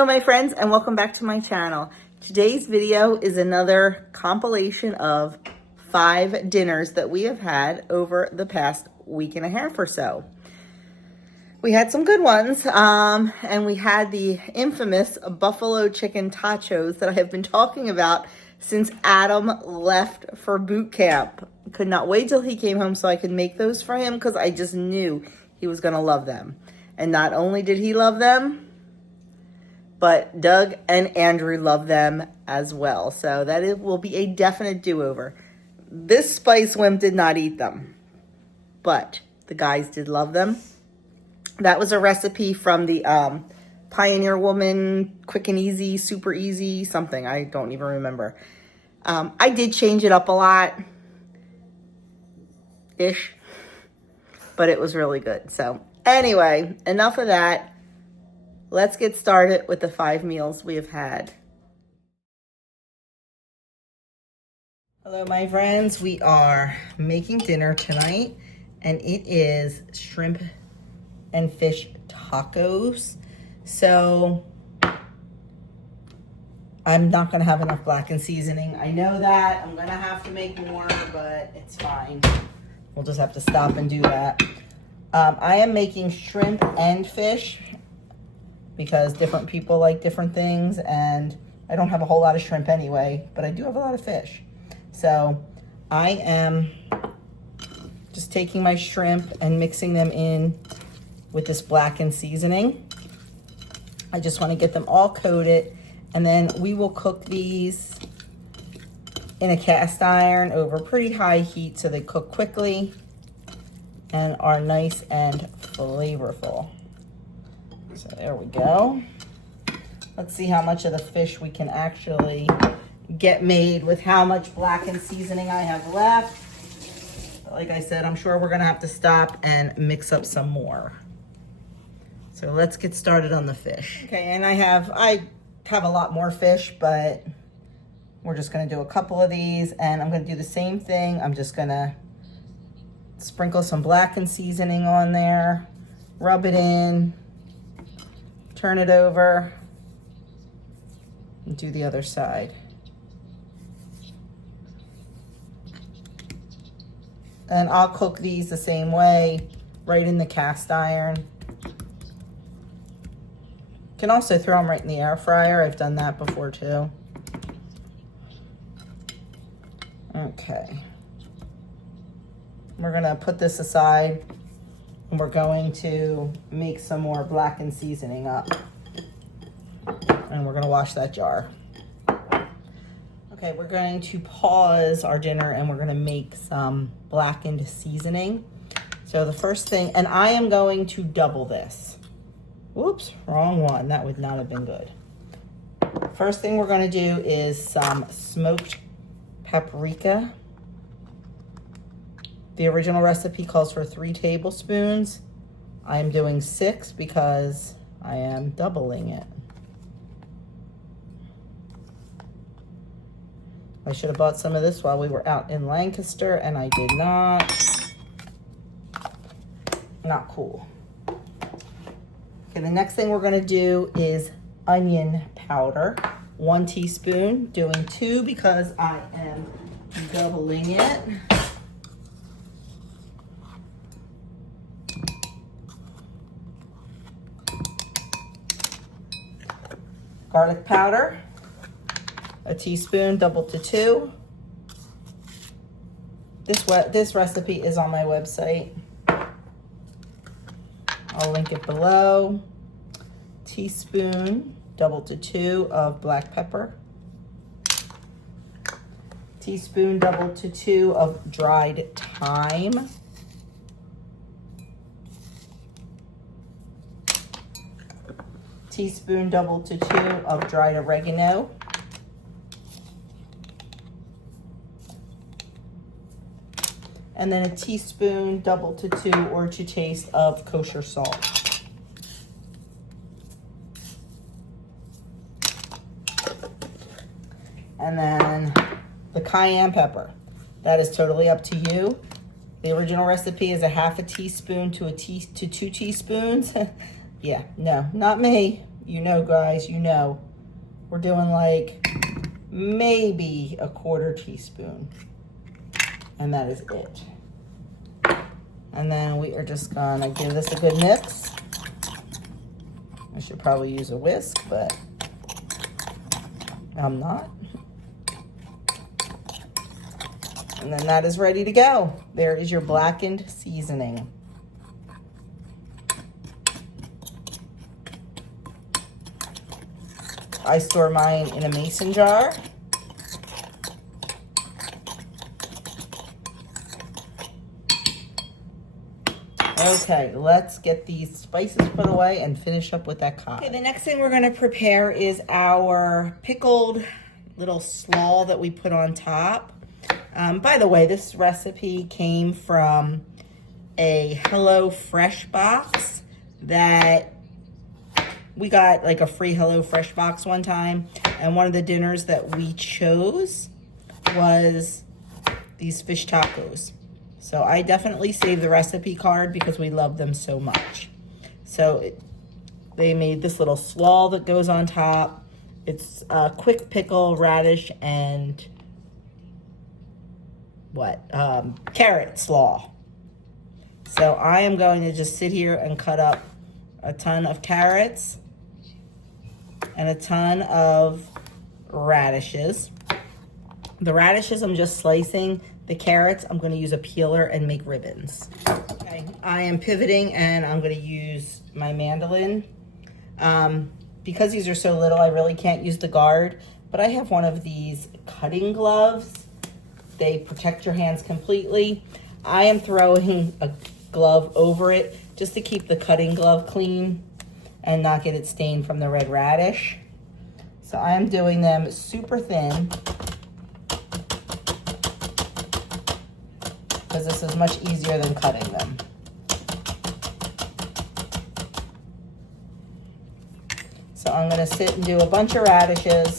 Hello my friends and welcome back to my channel. Today's video is another compilation of 5 dinners that we have had over the past week and a half or so. We had some good ones and we had the infamous buffalo chicken tachos that I have been talking about since Adam left for boot camp. Could not wait till he came home so I could make those for him because I just knew he was going to love them. And not only did he love them, but Doug and Andrew love them as well. So that it will be a definite do-over. This spice wimp did not eat them, but the guys did love them. That was a recipe from the Pioneer Woman, quick and easy, super easy, something. I don't even remember. I did change it up a lot-ish, but it was really good. So anyway, enough of that. Let's get started with the 5 meals we have had. Hello, my friends. We are making dinner tonight, and it is shrimp and fish tacos. So I'm not going to have enough blackened seasoning. I know that. I'm going to have to make more, but it's fine. We'll just have to stop and do that. I am making shrimp and fish, because different people like different things, and I don't have a whole lot of shrimp anyway, but I do have a lot of fish. So I am just taking my shrimp and mixing them in with this blackened seasoning. I just want to get them all coated, and then we will cook these in a cast iron over pretty high heat so they cook quickly and are nice and flavorful. So there we go. Let's see how much of the fish we can actually get made with how much blackened seasoning I have left. But like I said, I'm sure we're gonna have to stop and mix up some more. So let's get started on the fish. Okay, and I have a lot more fish, but we're just gonna do a couple of these, and I'm gonna do the same thing. I'm just gonna sprinkle some blackened seasoning on there, rub it in, turn it over, and do the other side. And I'll cook these the same way, right in the cast iron. Can also throw them right in the air fryer. I've done that before too. Okay. We're gonna put this aside, and we're going to make some more blackened seasoning up. And we're gonna wash that jar. Okay, we're going to pause our dinner and we're gonna make some blackened seasoning. So the first thing, and I am going to double this. Whoops, wrong one. That would not have been good. First thing we're gonna do is some smoked paprika. The original recipe calls for 3 tablespoons. I am doing 6 because I am doubling it. I should have bought some of this while we were out in Lancaster, and I did not. Not cool. Okay, the next thing we're gonna do is onion powder. 1 teaspoon, doing 2 because I am doubling it. Garlic powder, 1 teaspoon, doubled to 2. This recipe is on my website. I'll link it below. Teaspoon, doubled to 2 of black pepper. Teaspoon, doubled to 2 of dried thyme. Teaspoon, doubled to 2 of dried oregano. And then 1 teaspoon, doubled to 2 or to taste of kosher salt. And then the cayenne pepper. That is totally up to you. The original recipe is 1/2 teaspoon to 2 teaspoons. Yeah, no, not me. you know, guys, you know, we're doing like maybe a 1/4 teaspoon. And that is it. And then we are just gonna give this a good mix. I should probably use a whisk, but I'm not. And then that is ready to go. There is your blackened seasoning. I store mine in a mason jar. Okay, let's get these spices put away and finish up with that cod. Okay, the next thing we're gonna prepare is our pickled little slaw that we put on top. By the way, this recipe came from a Hello Fresh box that we got, like a free Hello Fresh box one time. And one of the dinners that we chose was these fish tacos. So I definitely saved the recipe card because we love them so much. So they made this little slaw that goes on top. It's a quick pickle, radish, and carrot slaw. So I am going to just sit here and cut up a ton of carrots and a ton of radishes. The radishes I'm just slicing. The carrots I'm going to use a peeler and make ribbons. Okay, I am pivoting and I'm going to use my mandolin. Because these are so little, I really can't use the guard, but I have one of these cutting gloves. They protect your hands completely. I am throwing a glove over it just to keep the cutting glove clean and not get it stained from the red radish. So I am doing them super thin because this is much easier than cutting them. So I'm gonna sit and do a bunch of radishes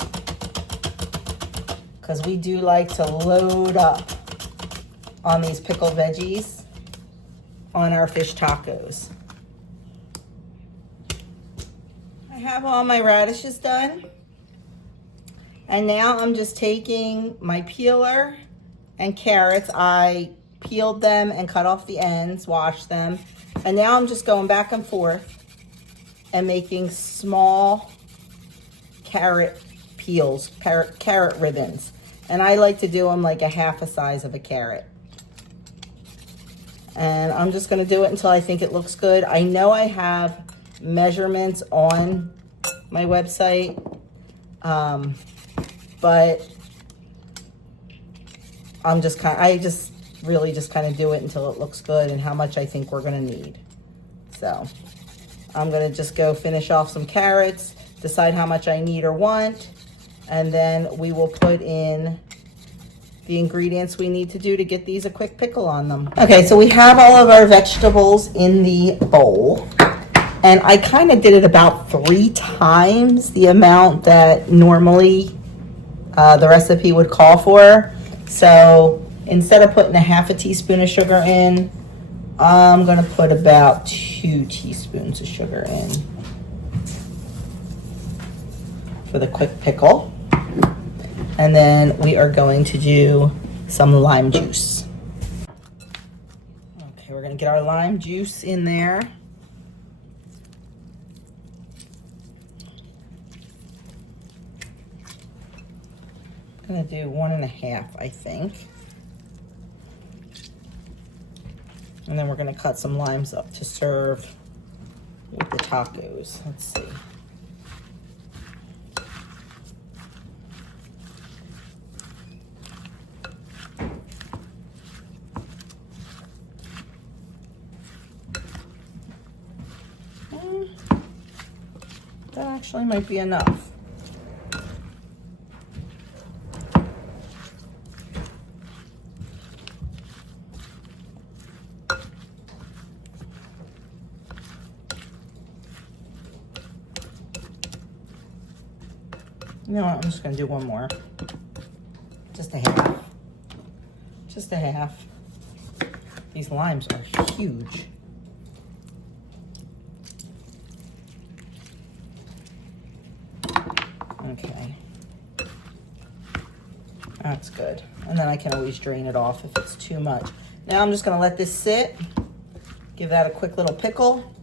because we do like to load up on these pickled veggies on our fish tacos. I have all my radishes done. And now I'm just taking my peeler and carrots. I peeled them and cut off the ends, washed them. And now I'm just going back and forth and making small carrot peels, carrot ribbons. And I like to do them like a half a size of a carrot. And I'm just gonna do it until I think it looks good. I know I have measurements on my website, but I just really kind of do it until it looks good and how much I think we're gonna need. So I'm gonna just go finish off some carrots, decide how much I need or want, and then we will put in the ingredients we need to do to get these a quick pickle on them. Okay, so we have all of our vegetables in the bowl. And I kind of did it about 3 times the amount that normally the recipe would call for. So instead of putting a half a teaspoon of sugar in, I'm gonna put about 2 teaspoons of sugar in for the quick pickle. And then we are going to do some lime juice. Okay, we're gonna get our lime juice in there. I'm gonna do 1.5, I think. And then we're gonna cut some limes up to serve with the tacos. Let's see. That actually might be enough. You know what, I'm just gonna do one more. Just a half. Just a half. These limes are huge. Okay. That's good. And then I can always drain it off if it's too much. Now I'm just gonna let this sit. Give that a quick little pickle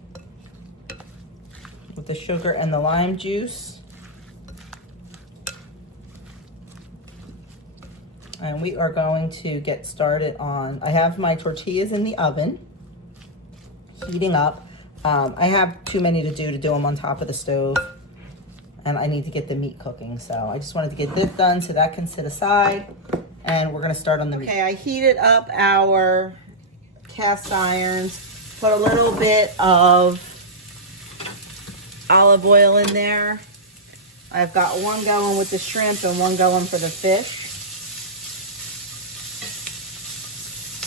with the sugar and the lime juice. And we are going to get started on, I have my tortillas in the oven, heating up. I have too many to do them on top of the stove. And I need to get the meat cooking. So I just wanted to get this done so that can sit aside. And we're gonna start on the meat. Okay, I heated up our cast irons, put a little bit of olive oil in there. I've got one going with the shrimp and one going for the fish.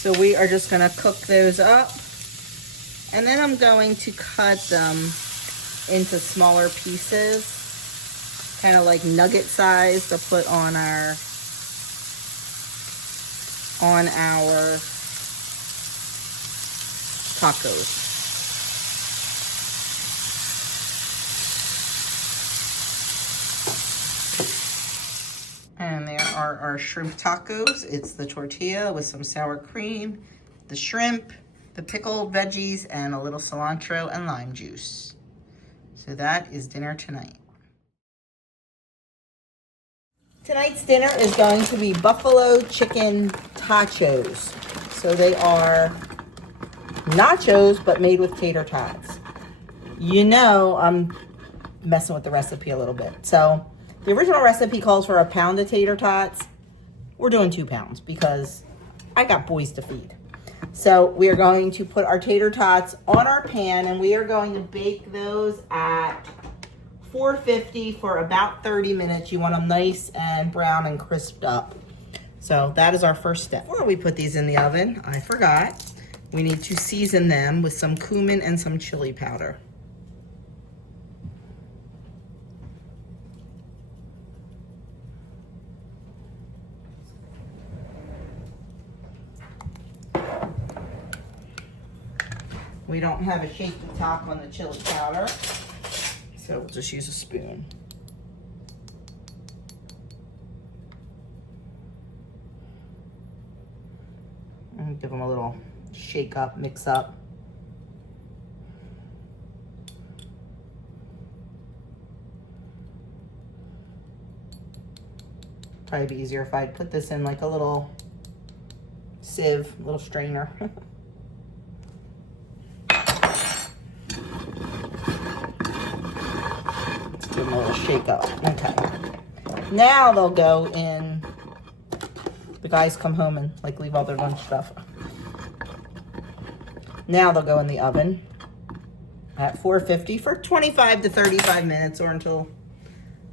So we are just gonna cook those up. And then I'm going to cut them into smaller pieces, kind of like nugget size to put on our tacos. And there are our shrimp tacos. It's the tortilla with some sour cream, the shrimp, the pickled veggies, and a little cilantro and lime juice. So that is dinner tonight. Tonight's dinner is going to be buffalo chicken totchos. So they are nachos, but made with tater tots. You know, I'm messing with the recipe a little bit. So the original recipe calls for a pound of tater tots. We're doing 2 pounds because I got boys to feed. So we are going to put our tater tots on our pan, and we are going to bake those at 450 for about 30 minutes. You want them nice and brown and crisped up. So that is our first step. Before we put these in the oven, I forgot, we need to season them with some cumin and some chili powder. We don't have a shaky top on the chili powder, so we'll just use a spoon. And give them a little shake up, mix up. Probably be easier if I'd put this in like a little sieve, little strainer. Give them a little shake up. Okay. Now they'll go in. The guys come home and like leave all their lunch stuff. Now they'll go in the oven at 450 for 25 to 35 minutes, or until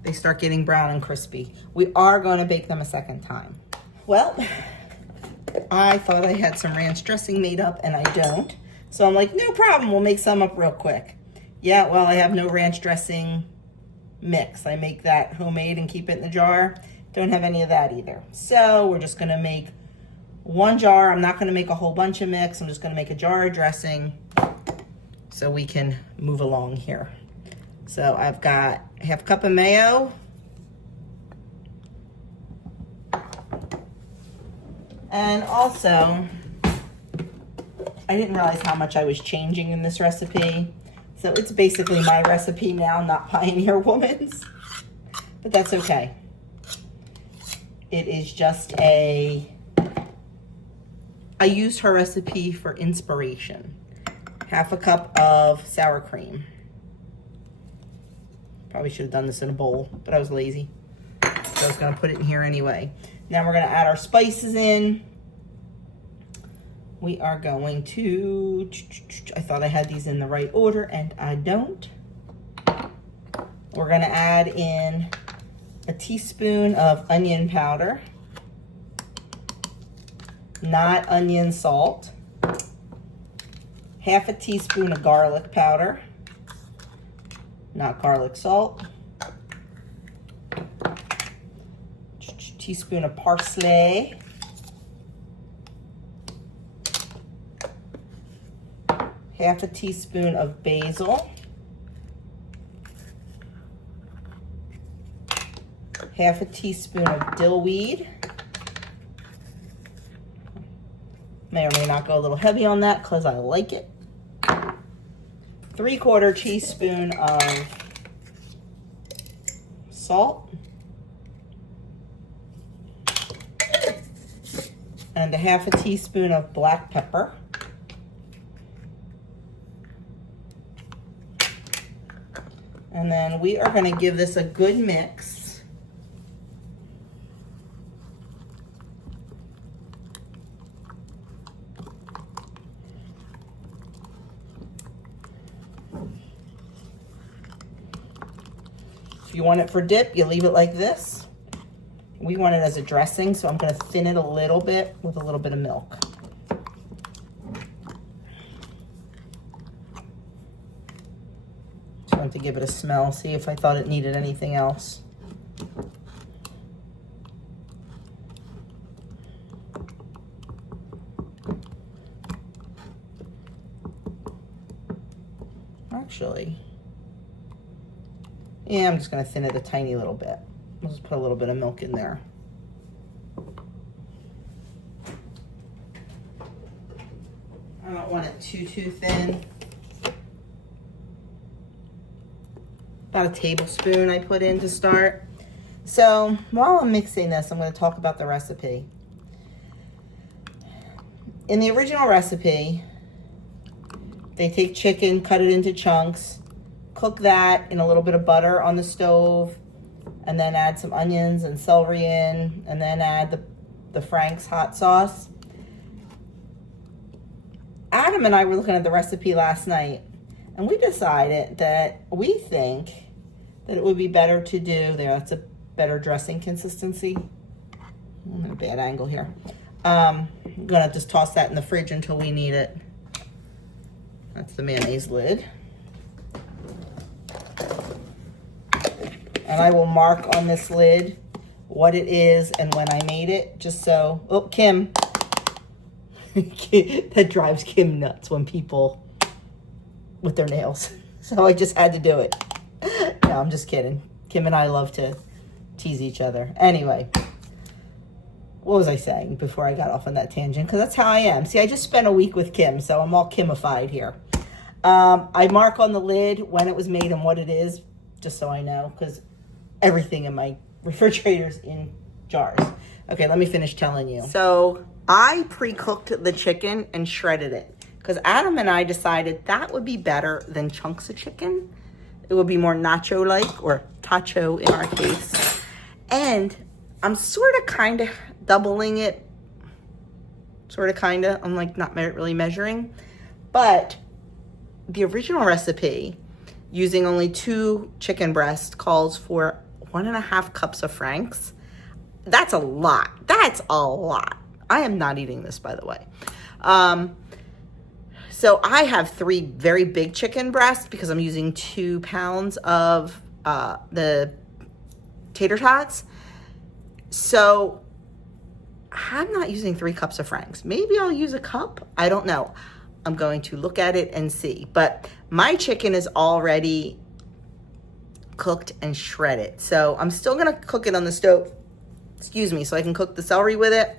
they start getting brown and crispy. We are going to bake them a second time. Well, I thought I had some ranch dressing made up, and I don't. So I'm like, no problem, we'll make some up real quick. Yeah, well, I have no ranch dressing mix. I make that homemade and keep it in the jar. Don't have any of that either. So we're just gonna make one jar. I'm not gonna make a whole bunch of mix. I'm just gonna make a jar of dressing so we can move along here. So I've got a half cup of mayo. And also, I didn't realize how much I was changing in this recipe. So it's basically my recipe now, not Pioneer Woman's, but that's okay. It is just I used her recipe for inspiration. Half a cup of sour cream. Probably should have done this in a bowl, but I was lazy. So I was gonna put it in here anyway. Now we're gonna add our spices in. We are going to, I thought I had these in the right order and I don't. We're gonna add in a teaspoon of onion powder, not onion salt, half a teaspoon of garlic powder, not garlic salt, teaspoon of parsley, half a teaspoon of basil, half a teaspoon of dill weed. May or may not go a little heavy on that because I like it. 3/4 teaspoon of salt. And a half a teaspoon of black pepper. And then we are going to give this a good mix. If you want it for dip, you leave it like this. We want it as a dressing, so I'm going to thin it a little bit with a little bit of milk. Just wanted to give it a smell, see if I thought it needed anything else. Actually, yeah, I'm just going to thin it a tiny little bit. I'll just put a little bit of milk in there. I don't want it too thin. About a tablespoon I put in to start. So while I'm mixing this, I'm going to talk about the recipe. In the original recipe, they take chicken, cut it into chunks, cook that in a little bit of butter on the stove, and then add some onions and celery in, and then add the Frank's hot sauce. Adam and I were looking at the recipe last night, and we decided that we think that it would be better to do, that's a better dressing consistency. I'm in a bad angle here. I'm gonna just toss that in the fridge until we need it. That's the mayonnaise lid. And I will mark on this lid what it is and when I made it, just so, oh, Kim. That drives Kim nuts when people with their nails. So I just had to do it. No, I'm just kidding. Kim and I love to tease each other. Anyway, what was I saying before I got off on that tangent? Because that's how I am. See, I just spent a week with Kim, so I'm all Kimified here. I mark on the lid when it was made and what it is, just so I know, because everything in my refrigerator's in jars. Okay, let me finish telling you. So I pre-cooked the chicken and shredded it because Adam and I decided that would be better than chunks of chicken. It would be more nacho-like, or tacho in our case. And I'm sort of kind of doubling it. Sort of kind of. I'm like not really measuring. But the original recipe, using only 2 chicken breasts, calls for 1.5 cups of Frank's. That's a lot. That's a lot. I am not eating this, by the way. So I have 3 very big chicken breasts because I'm using 2 pounds of the tater tots. So I'm not using 3 cups of Frank's. Maybe I'll use a cup. I don't know. I'm going to look at it and see. But my chicken is already cooked and shredded. So I'm still going to cook it on the stove. Excuse me. So I can cook the celery with it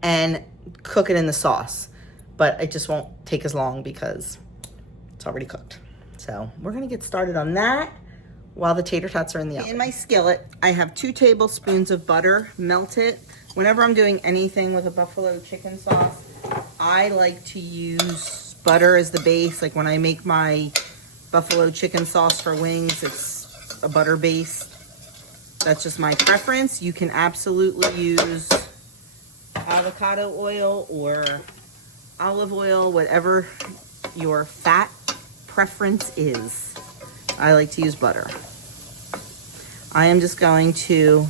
and cook it in the sauce. But it just won't take as long because it's already cooked. So we're going to get started on that while the tater tots are in the oven. In my skillet, I have 2 tablespoons of butter melted. Whenever I'm doing anything with a buffalo chicken sauce, I like to use butter as the base. Like when I make my buffalo chicken sauce for wings, it's a butter base. That's just my preference. You can absolutely use avocado oil or olive oil, whatever your fat preference is. I like to use butter. I am just going to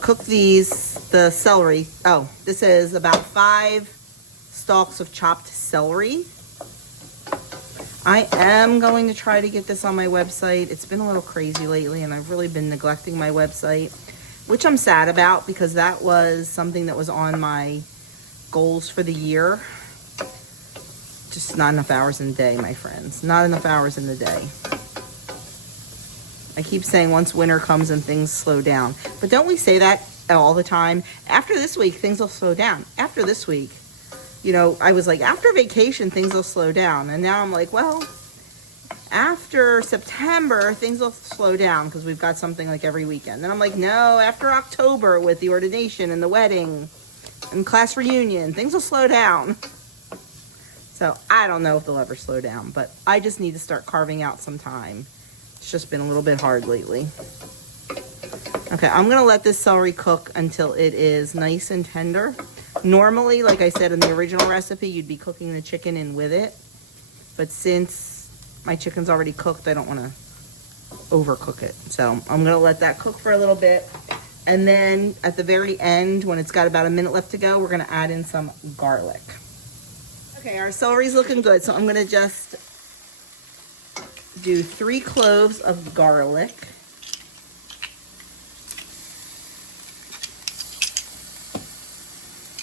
cook the celery. Oh, this is about 5 stalks of chopped celery. I am going to try to get this on my website. It's been a little crazy lately and I've really been neglecting my website, which I'm sad about because that was something that was on my goals for the year. Just not enough hours in the day, my friends. Not enough hours in the day. I keep saying once winter comes and things slow down. But don't we say that all the time? After this week, things will slow down. After this week, you know, I was like, after vacation, things will slow down. And now I'm like, well, after September, things will slow down because we've got something like every weekend. Then I'm like, no, after October with the ordination and the wedding and class reunion, things will slow down. So I don't know if they'll ever slow down, but I just need to start carving out some time. It's just been a little bit hard lately. Okay, I'm gonna let this celery cook until it is nice and tender. Normally, like I said in the original recipe, you'd be cooking the chicken in with it. But since my chicken's already cooked, I don't wanna overcook it. So I'm gonna let that cook for a little bit. And then at the very end, when it's got about a minute left to go, we're gonna add in some garlic. Okay, our celery's looking good, so I'm gonna just do 3 cloves of garlic.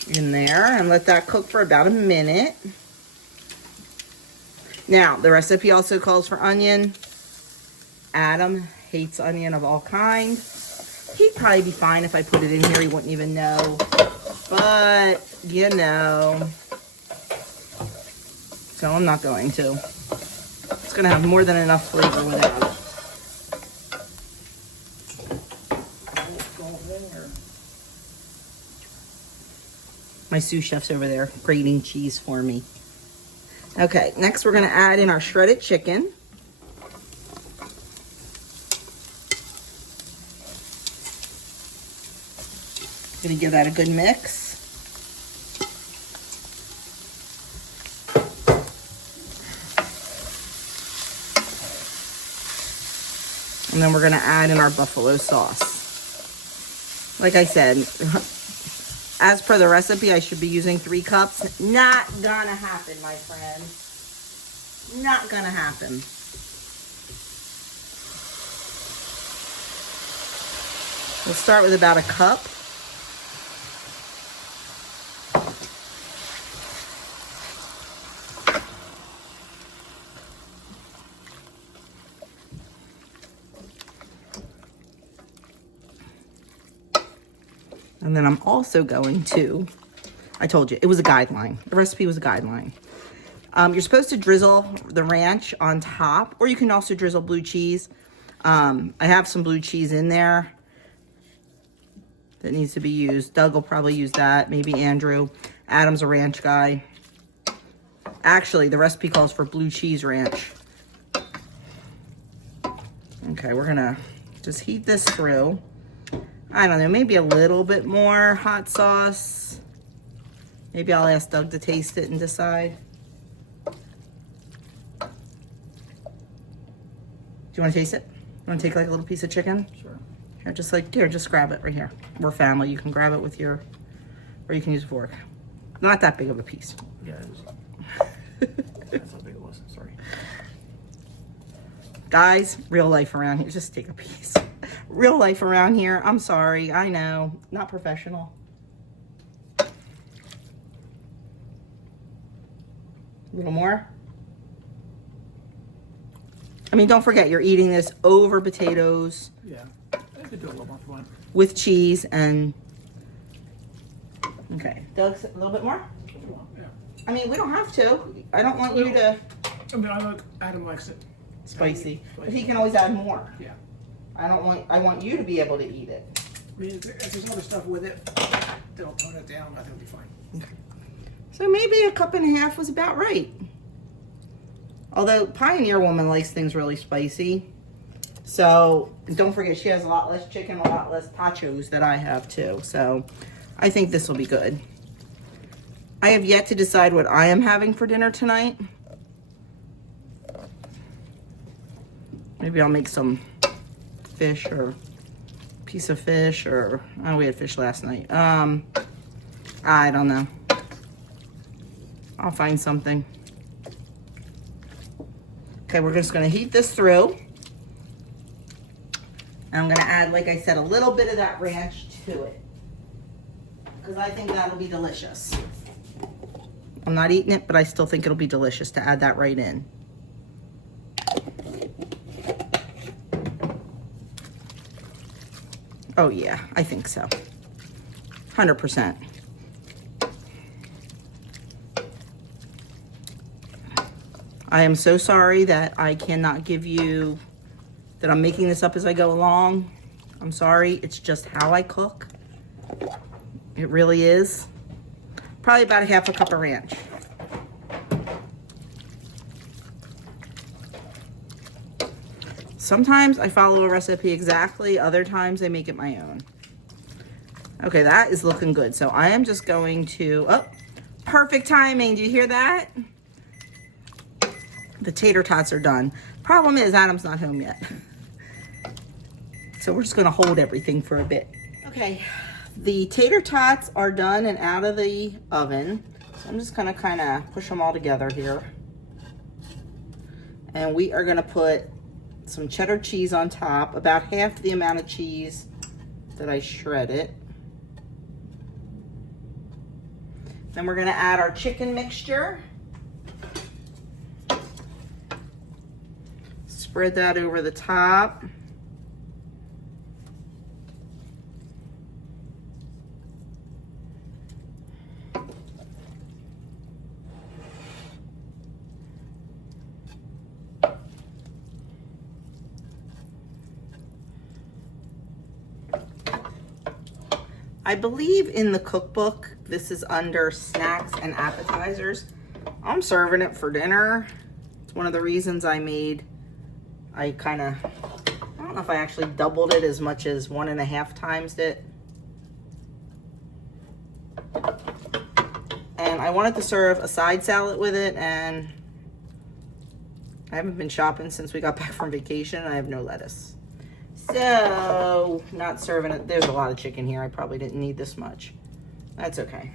In there and let that cook for about a minute. Now, the recipe also calls for onion. Adam hates onion of all kinds. He'd probably be fine if I put it in here. He wouldn't even know. But, you know. So I'm not going to. It's going to have more than enough flavor without it. My sous chef's over there grating cheese for me. Okay, next we're gonna add in our shredded chicken. Gonna give that a good mix. And then we're gonna add in our buffalo sauce. Like I said, as per the recipe, I should be using 3 cups. Not gonna happen, my friends. Not gonna happen. We'll start with about a cup. And then I'm also going to, I told you, it was a guideline. The recipe was a guideline. You're supposed to drizzle the ranch on top, or you can also drizzle blue cheese. I have some blue cheese in there that needs to be used. Doug will probably use that, maybe Andrew. Adam's a ranch guy. Actually, the recipe calls for blue cheese ranch. Okay, we're gonna just heat this through. I don't know, maybe a little bit more hot sauce. Maybe I'll ask Doug to taste it and decide. Do you want to taste it? You want to take like a little piece of chicken? Sure. Here, just grab it right here. We're family. You can grab it with your, or you can use a fork. Not that big of a piece. Yeah, it was. That's how big it was. Sorry. Guys, real life around here. Just take a piece. Real life around here. I'm sorry. I know. Not professional. A little more. I mean, don't forget, you're eating this over potatoes. Yeah. I could do a little more if you want. With cheese and... Okay. Doug, a little bit more? If you want, yeah. I mean, we don't have to. I don't want you to... I mean, Adam likes it. Spicy. But he can always add more. Yeah. I want you to be able to eat it. I mean, if there's other stuff with it, that'll tone it down. I think it'll be fine. Okay. So maybe a cup and a half was about right. Although Pioneer Woman likes things really spicy. So don't forget, she has a lot less chicken, a lot less Totchos that I have too. So I think this will be good. I have yet to decide what I am having for dinner tonight. Maybe I'll make some fish or piece of fish, or we had fish last night. I don't know. I'll find something. Okay, we're just gonna heat this through. And I'm gonna add, like I said, a little bit of that ranch to it, because I think that'll be delicious. I'm not eating it, but I still think it'll be delicious to add that right in. Oh yeah, I think so. 100%. I am so sorry that I cannot give you, that I'm making this up as I go along. I'm sorry, it's just how I cook. It really is. Probably about a half a cup of ranch. Sometimes I follow a recipe exactly, other times I make it my own. Okay, that is looking good. So I am just going to, oh, perfect timing. Do you hear that? The tater tots are done. Problem is Adam's not home yet. So we're just gonna hold everything for a bit. Okay, the tater tots are done and out of the oven. So I'm just gonna kind of push them all together here. And we are gonna put some cheddar cheese on top, about half the amount of cheese that I shredded. Then we're gonna add our chicken mixture. Spread that over the top. I believe in the cookbook, this is under snacks and appetizers. I'm serving it for dinner. It's one of the reasons I don't know if I actually doubled it as much as 1.5 times it. And I wanted to serve a side salad with it, and I haven't been shopping since we got back from vacation, and I have no lettuce. So, not serving it. There's a lot of chicken here. I probably didn't need this much. That's okay.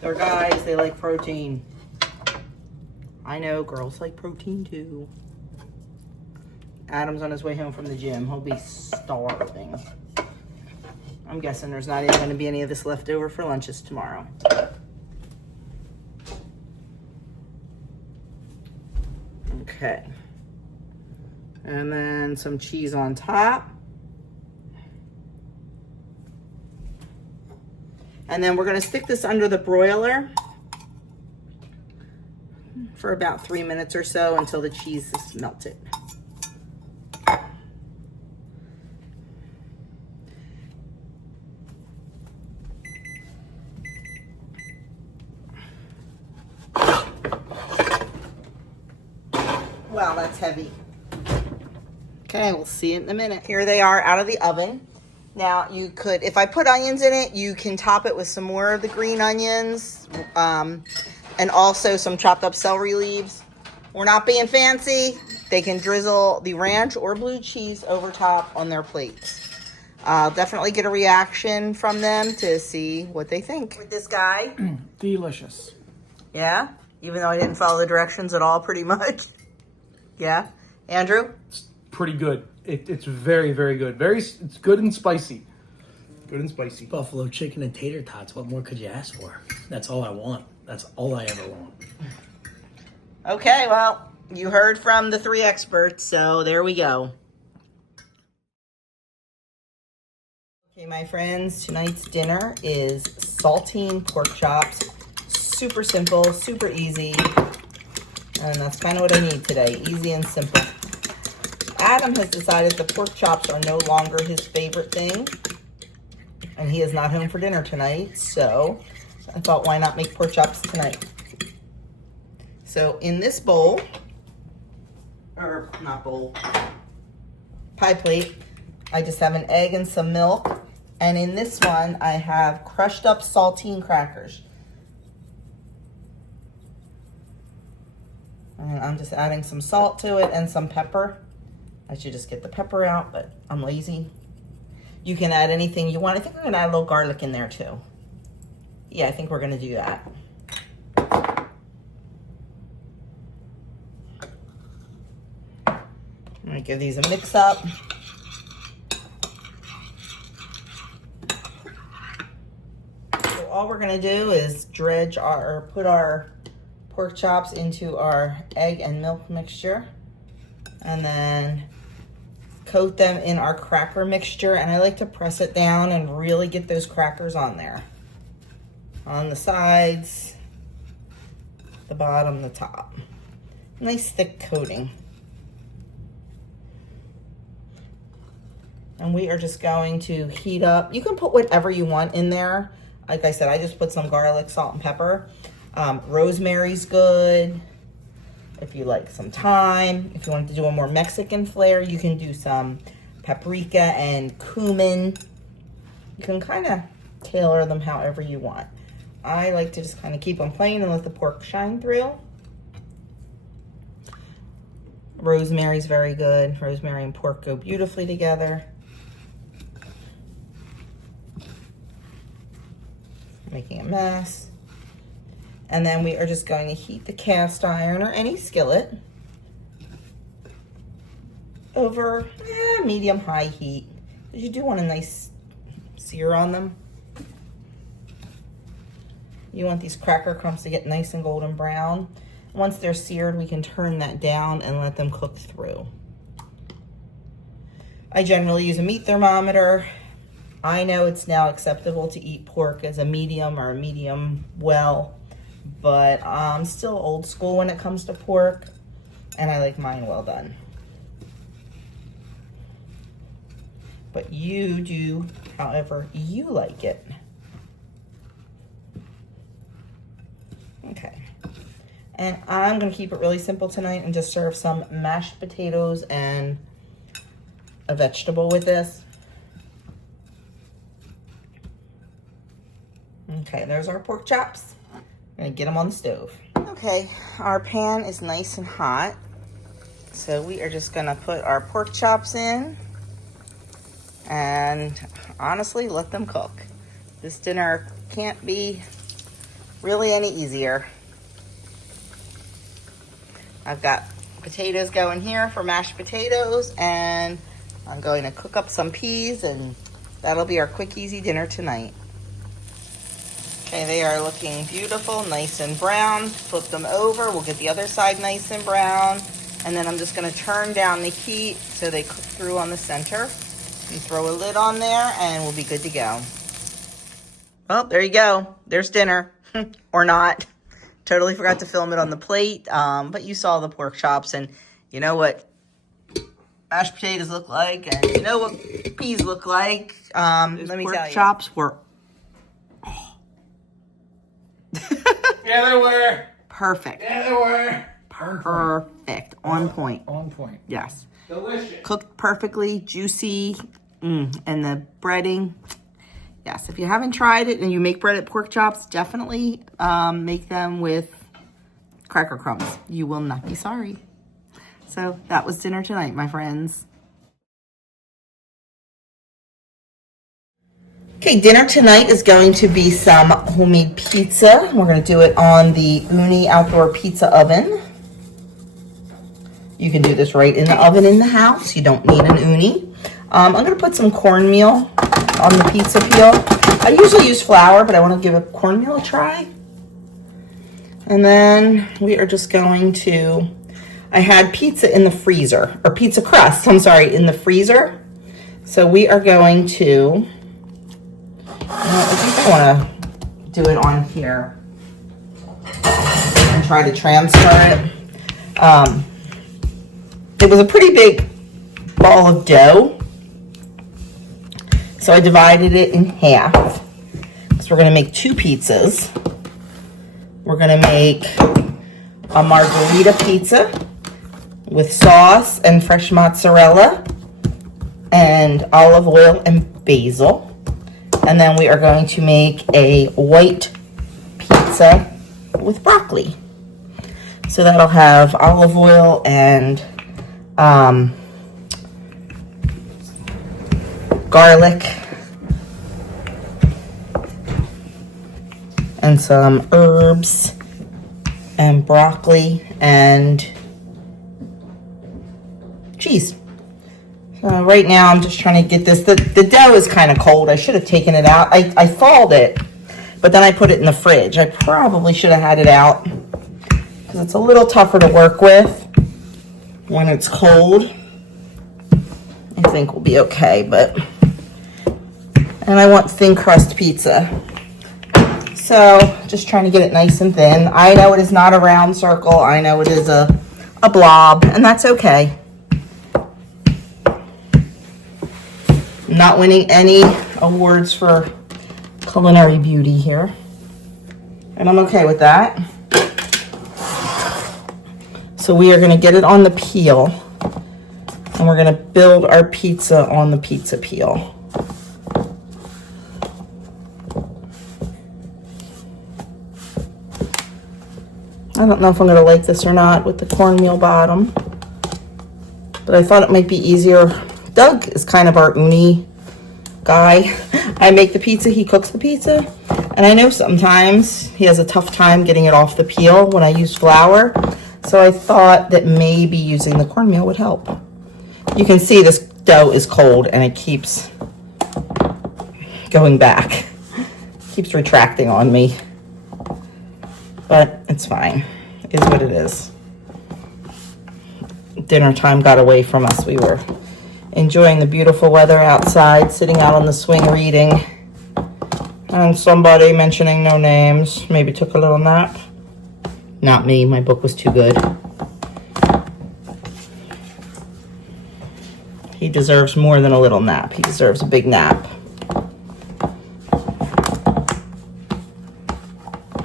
They're guys, they like protein. I know, girls like protein too. Adam's on his way home from the gym. He'll be starving. I'm guessing there's not even going to be any of this left over for lunches tomorrow. Okay. And then some cheese on top. And then we're going to stick this under the broiler for about 3 minutes or so until the cheese is melted. Wow, that's heavy. Okay, we'll see it in a minute. Here they are out of the oven. Now you could, if I put onions in it, you can top it with some more of the green onions and also some chopped up celery leaves. We're not being fancy. They can drizzle the ranch or blue cheese over top on their plates. I'll definitely get a reaction from them to see what they think. With this guy. Delicious. Yeah? Even though I didn't follow the directions at all, pretty much. Yeah? Andrew? Pretty good. It's very, very good. It's good and spicy. Good and spicy. Buffalo chicken and tater tots. What more could you ask for? That's all I want. That's all I ever want. Okay, well, you heard from the 3 experts, so there we go. Okay, my friends, tonight's dinner is saltine pork chops. Super simple, super easy. And that's kind of what I need today, easy and simple. Adam has decided the pork chops are no longer his favorite thing. And he is not home for dinner tonight, so I thought, why not make pork chops tonight? So in this bowl, or not bowl, pie plate, I just have an egg and some milk. And in this one, I have crushed up saltine crackers. And I'm just adding some salt to it and some pepper. I should just get the pepper out, but I'm lazy. You can add anything you want. I think I'm gonna add a little garlic in there too. Yeah, I think we're gonna do that. I'm gonna give these a mix up. So all we're gonna do is put our pork chops into our egg and milk mixture, and then coat them in our cracker mixture, and I like to press it down and really get those crackers on there. On the sides, the bottom, the top. Nice thick coating. And we are just going to heat up. You can put whatever you want in there. Like I said, I just put some garlic, salt, and pepper. Rosemary's good. If you like some thyme, if you want to do a more Mexican flair, you can do some paprika and cumin. You can kind of tailor them however you want. I like to just kind of keep them plain and let the pork shine through. Rosemary's very good. Rosemary and pork go beautifully together. Making a mess. And then we are just going to heat the cast iron or any skillet over medium-high heat, because you do want a nice sear on them. You want these cracker crumbs to get nice and golden brown. Once they're seared, we can turn that down and let them cook through. I generally use a meat thermometer. I know it's now acceptable to eat pork as a medium or a medium well, but I'm still old school when it comes to pork, and I like mine well done. But you do however you like it. Okay. And I'm gonna keep it really simple tonight and just serve some mashed potatoes and a vegetable with this. Okay, there's our pork chops. I'm gonna get them on the stove. Okay, our pan is nice and hot. So we are just gonna put our pork chops in and honestly let them cook. This dinner can't be really any easier. I've got potatoes going here for mashed potatoes, and I'm going to cook up some peas, and that'll be our quick, easy dinner tonight. Okay, they are looking beautiful, nice and brown. Flip them over. We'll get the other side nice and brown. And then I'm just going to turn down the heat so they cook through on the center. And throw a lid on there, and we'll be good to go. Well, there you go. There's dinner. Or not. Totally forgot to film it on the plate. But you saw the pork chops, and you know what mashed potatoes look like, and you know what peas look like. Let me tell you. Pork chops were... Yeah, they were. Perfect. Yeah, they were. Perfect. On point. On point. Yes. Delicious. Cooked perfectly, juicy, and the breading. Yes, if you haven't tried it and you make breaded pork chops, definitely make them with cracker crumbs. You will not be sorry. So that was dinner tonight, my friends. Okay, dinner tonight is going to be some homemade pizza. We're going to do it on the Uni outdoor pizza oven. You can do this right in the oven in the house. You don't need an Uni. I'm going to put some cornmeal on the pizza peel. I usually use flour, but I want to give a cornmeal a try. And then we are just going to, I had pizza in the freezer, or pizza crust, I'm sorry, in the freezer. So we are going to, I think I want to do it on here and try to transfer it. It was a pretty big ball of dough, so I divided it in half. So we're going to make 2 pizzas. We're going to make a margarita pizza with sauce and fresh mozzarella and olive oil and basil. And then we are going to make a white pizza with broccoli. So that'll have olive oil and garlic and some herbs and broccoli and cheese. Right now I'm just trying to get this. The dough is kind of cold. I should have taken it out. I thawed it, but then I put it in the fridge. I probably should have had it out because it's a little tougher to work with when it's cold. I think will be okay, and I want thin crust pizza. So just trying to get it nice and thin. I know it is not a round circle. I know it is a blob, and that's okay. I'm not winning any awards for culinary beauty here, and I'm okay with that. So we are going to get it on the peel, and we're going to build our pizza on the pizza peel. I don't know if I'm going to like this or not with the cornmeal bottom, but I thought it might be easier. Doug is kind of our uni guy. I make the pizza, he cooks the pizza, and I know sometimes he has a tough time getting it off the peel when I use flour, so I thought that maybe using the cornmeal would help. You can see this dough is cold and it keeps going back, keeps retracting on me. But it's fine. It is what it is. Dinner time got away from us. We were enjoying the beautiful weather outside, sitting out on the swing reading. And somebody, mentioning no names, maybe took a little nap. Not me. My book was too good. He deserves more than a little nap. He deserves a big nap.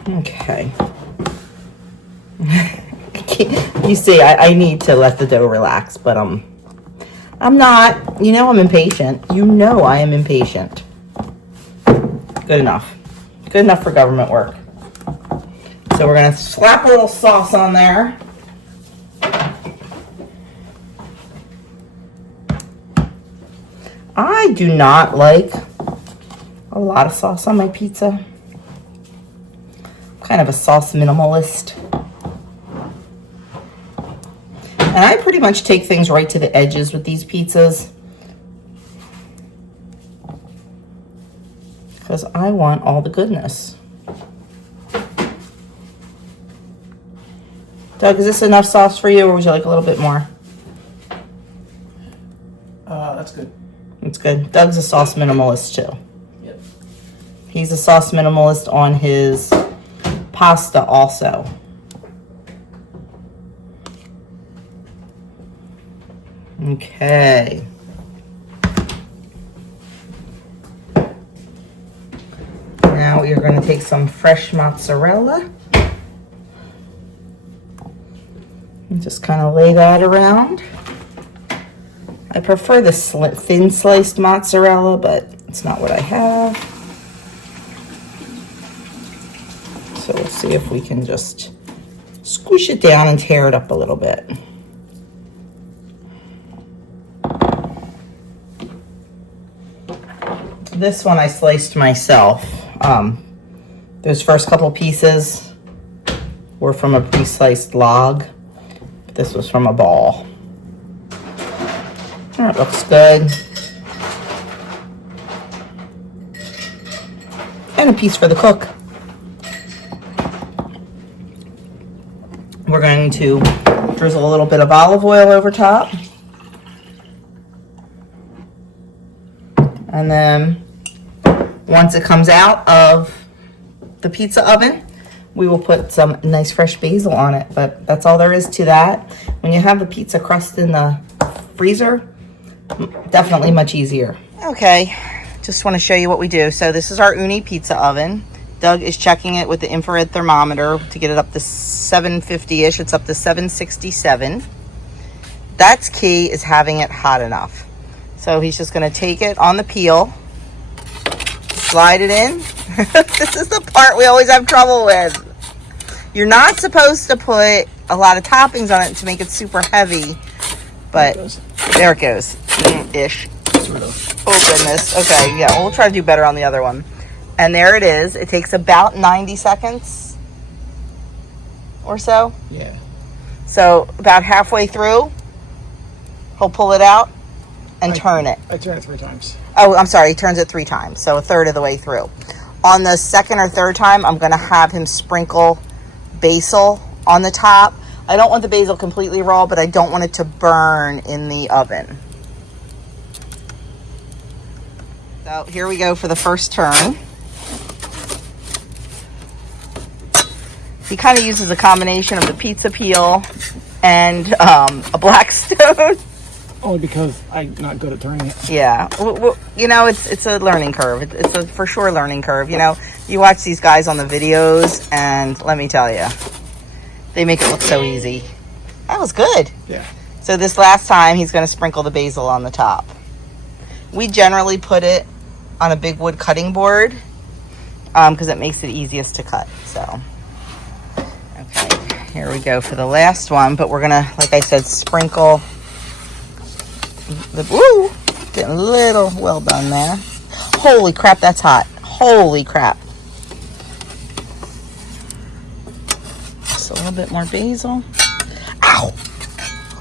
Okay. You see, I need to let the dough relax, but I'm not. You know I'm impatient. You know I am impatient. Good enough. Good enough for government work. So we're going to slap a little sauce on there. I do not like a lot of sauce on my pizza. I'm kind of a sauce minimalist. And I pretty much take things right to the edges with these pizzas, because I want all the goodness. Doug, is this enough sauce for you, or would you like a little bit more? That's good. It's good. Doug's a sauce minimalist too. Yep. He's a sauce minimalist on his pasta also. Okay. Now you're going to take some fresh mozzarella and just kind of lay that around. I prefer the thin sliced mozzarella, but it's not what I have. So we'll see if we can just squish it down and tear it up a little bit. This one I sliced myself. Those first couple pieces were from a pre-sliced log. This was from a ball. That looks good. And a piece for the cook. We're going to drizzle a little bit of olive oil over top. And then once it comes out of the pizza oven, we will put some nice fresh basil on it. But that's all there is to that. When you have the pizza crust in the freezer, definitely much easier. Okay, just want to show you what we do. So this is our uni pizza oven. Doug is checking it with the infrared thermometer to get it up to 750-ish. It's up to 767. That's key, is having it hot enough. So he's just going to take it on the peel, slide it in. This is the part we always have trouble with. You're not supposed to put a lot of toppings on it to make it super heavy, but there it goes, ish. Oh goodness. Okay, yeah, we'll try to do better on the other one. And there it is. It takes about 90 seconds or so. Yeah. So about halfway through, he'll pull it out and turn it. I turn it 3 times. Oh, I'm sorry. He turns it 3 times, so a third of the way through. On the second or third time, I'm going to have him sprinkle basil on the top. I don't want the basil completely raw, but I don't want it to burn in the oven. So here we go for the first turn. He kind of uses a combination of the pizza peel and a Blackstone. Only because I'm not good at turning it. Yeah, well, you know, it's a learning curve. It's a for sure learning curve. You know, you watch these guys on the videos, and let me tell you, they make it look so easy. That was good. Yeah. So this last time, he's going to sprinkle the basil on the top. We generally put it on a big wood cutting board because it makes it easiest to cut. So, okay, here we go for the last one. But we're going to, like I said, sprinkle the, woo, getting a little well done there. Holy crap, that's hot. Holy crap. Just a little bit more basil. Ow.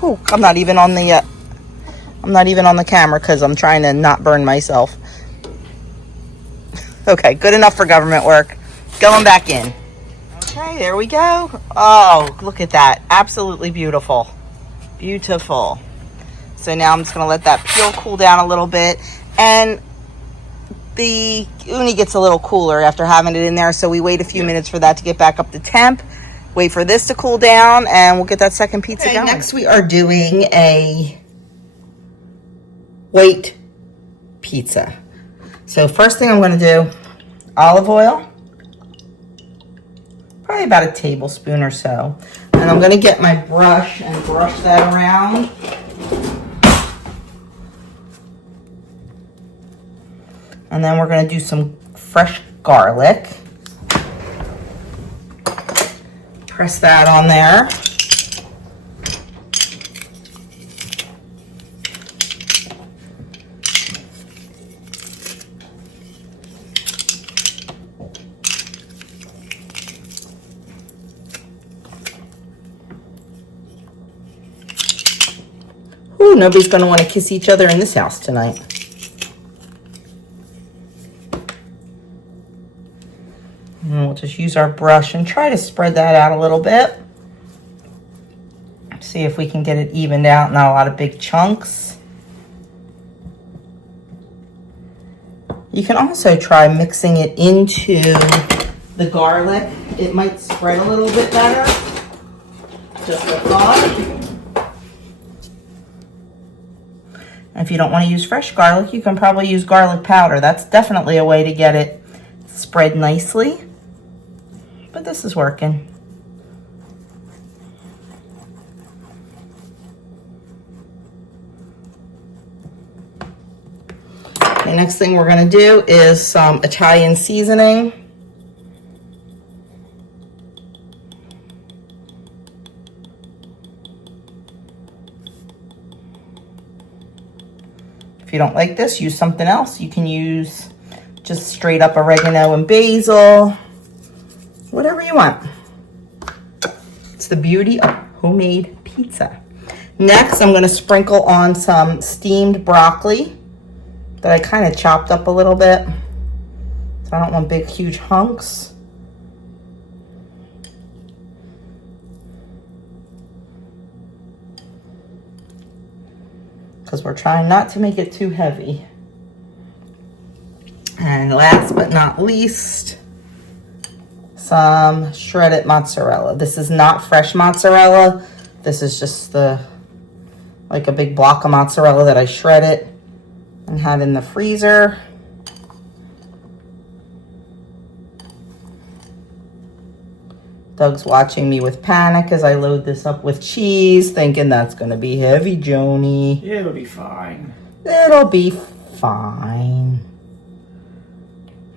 Ooh, I'm not even on the camera because I'm trying to not burn myself. Okay, good enough for government work. Going back in. Okay, there we go. Oh, look at that. Absolutely beautiful. Beautiful. So now I'm just going to let that peel cool down a little bit. And the uni gets a little cooler after having it in there. So we wait a few minutes for that to get back up to temp. Wait for this to cool down, and we'll get that second pizza going. Next, we are doing a white pizza. So first thing I'm going to do, olive oil, probably about a tablespoon or so. And I'm going to get my brush and brush that around. And then we're going to do some fresh garlic. Press that on there. Ooh, nobody's going to want to kiss each other in this house tonight. And we'll just use our brush and try to spread that out a little bit. See if we can get it evened out, not a lot of big chunks. You can also try mixing it into the garlic. It might spread a little bit better. Just a thought. And if you don't want to use fresh garlic, you can probably use garlic powder. That's definitely a way to get it spread nicely. But this is working. The next thing we're going to do is some Italian seasoning. If you don't like this, use something else. You can use just straight up oregano and basil. Whatever you want. It's the beauty of homemade pizza. Next, I'm going to sprinkle on some steamed broccoli that I kind of chopped up a little bit. So I don't want big, huge hunks. Because we're trying not to make it too heavy. And last but not least, some shredded mozzarella. This is not fresh mozzarella. This is just like a big block of mozzarella that I shredded and had in the freezer. Doug's watching me with panic as I load this up with cheese, thinking that's gonna be heavy, Joni. It'll be fine. It'll be fine.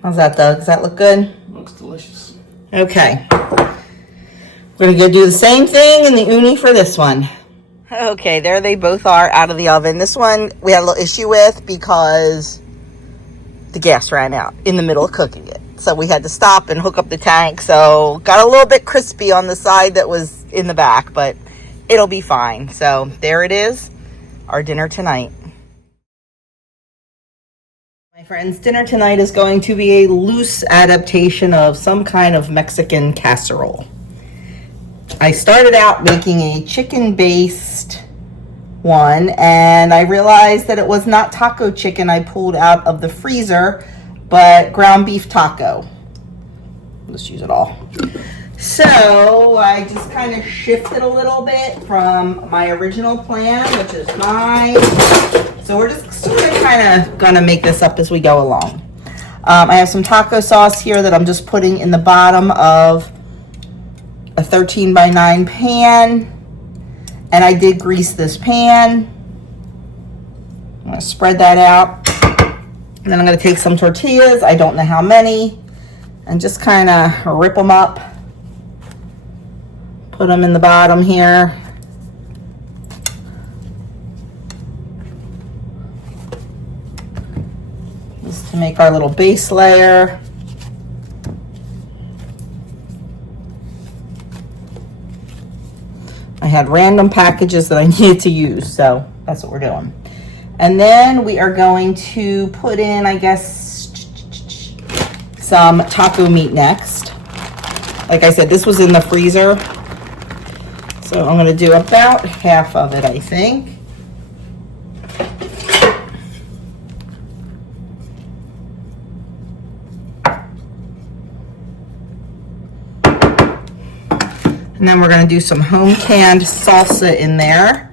How's that, Doug? Does that look good? Looks delicious. Okay, we're gonna go do the same thing in the uni for this one. Okay, there they both are out of the oven. This one we had a little issue with because the gas ran out in the middle of cooking it. So we had to stop and hook up the tank. So got a little bit crispy on the side that was in the back, but it'll be fine. So there it is, our dinner tonight. My friends, dinner tonight is going to be a loose adaptation of some kind of Mexican casserole. I started out making a chicken-based one, and I realized that it was not taco chicken I pulled out of the freezer, but ground beef taco. Let's use it all. So I just kind of shifted a little bit from my original plan, which is mine. So we're just sort of kind of gonna make this up as we go along. I have some taco sauce here that I'm just putting in the bottom of a 13x9 pan. And I did grease this pan. I'm gonna spread that out. And then I'm gonna take some tortillas, I don't know how many, and just kind of rip them up. Put them in the bottom here. Just to make our little base layer. I had random packages that I needed to use, so that's what we're doing. And then we are going to put in, I guess, some taco meat next. Like I said, this was in the freezer. So I'm gonna do about half of it, I think. And then we're gonna do some home canned salsa in there.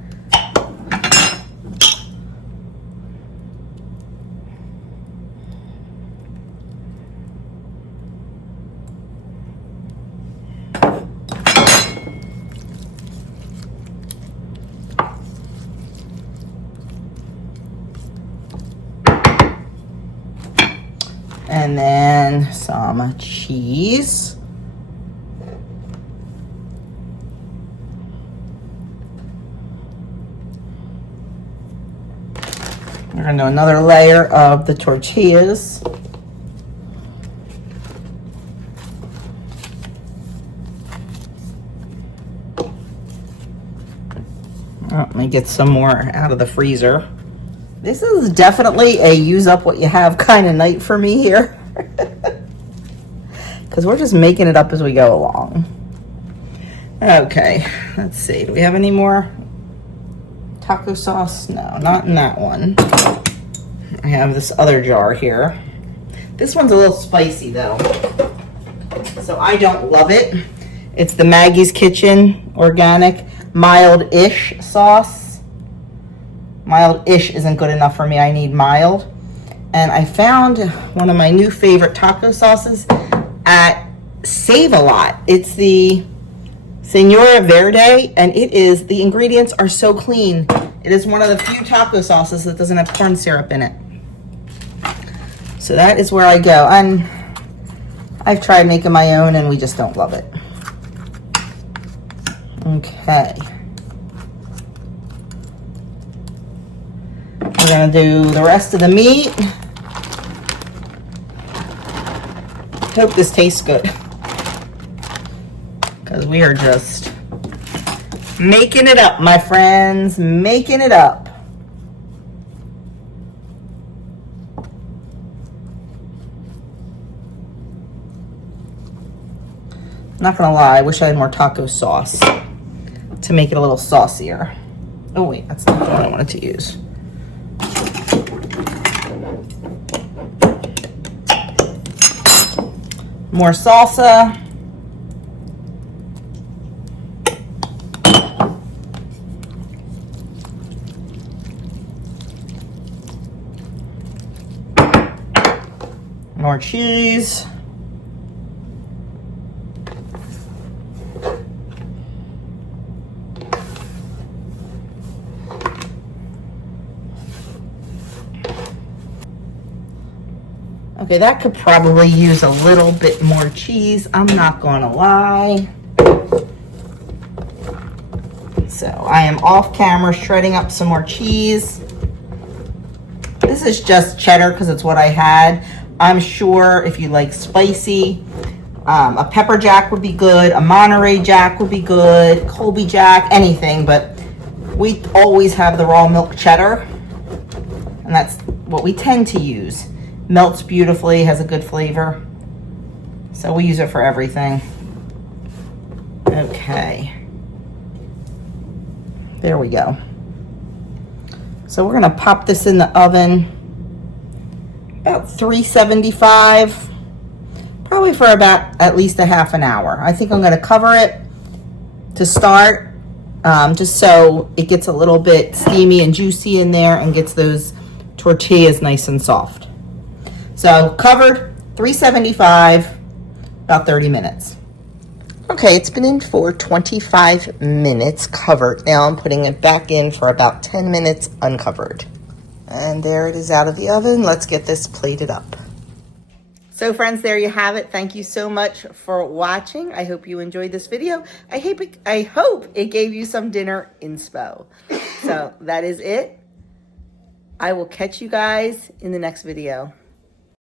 And then some cheese. We're gonna do another layer of the tortillas. Let me get some more out of the freezer. This is definitely a use up what you have kind of night for me here. Because we're just making it up as we go along. Okay, let's see. Do we have any more taco sauce? No, not in that one. I have this other jar here. This one's a little spicy though, so I don't love it. It's the Maggie's Kitchen organic mild-ish sauce. Mild-ish isn't good enough for me. I need mild. And I found one of my new favorite taco sauces at Save-A-Lot. It's the Senora Verde, and it is, the ingredients are so clean. It is one of the few taco sauces that doesn't have corn syrup in it. So that is where I go. And I've tried making my own and we just don't love it. Okay. We're gonna do the rest of the meat. Hope this tastes good, because we are just making it up, my friends, making it up. Not gonna lie, I wish I had more taco sauce to make it a little saucier. Oh wait, that's not the one I wanted to use. More salsa. More cheese. Okay, that could probably use a little bit more cheese. I'm not gonna lie. So I am off camera shredding up some more cheese. This is just cheddar because it's what I had. I'm sure if you like spicy, a pepper jack would be good, a Monterey Jack would be good, Colby Jack, anything, but we always have the raw milk cheddar, and that's what we tend to use. Melts beautifully, has a good flavor. So we use it for everything. Okay. There we go. So we're gonna pop this in the oven about 375, probably for about at least a half an hour. I think I'm gonna cover it to start, just so it gets a little bit steamy and juicy in there and gets those tortillas nice and soft. So covered, 375, about 30 minutes. Okay, it's been in for 25 minutes covered. Now I'm putting it back in for about 10 minutes uncovered. And there it is out of the oven. Let's get this plated up. So friends, there you have it. Thank you so much for watching. I hope you enjoyed this video. I hope it gave you some dinner inspo. So that is it. I will catch you guys in the next video.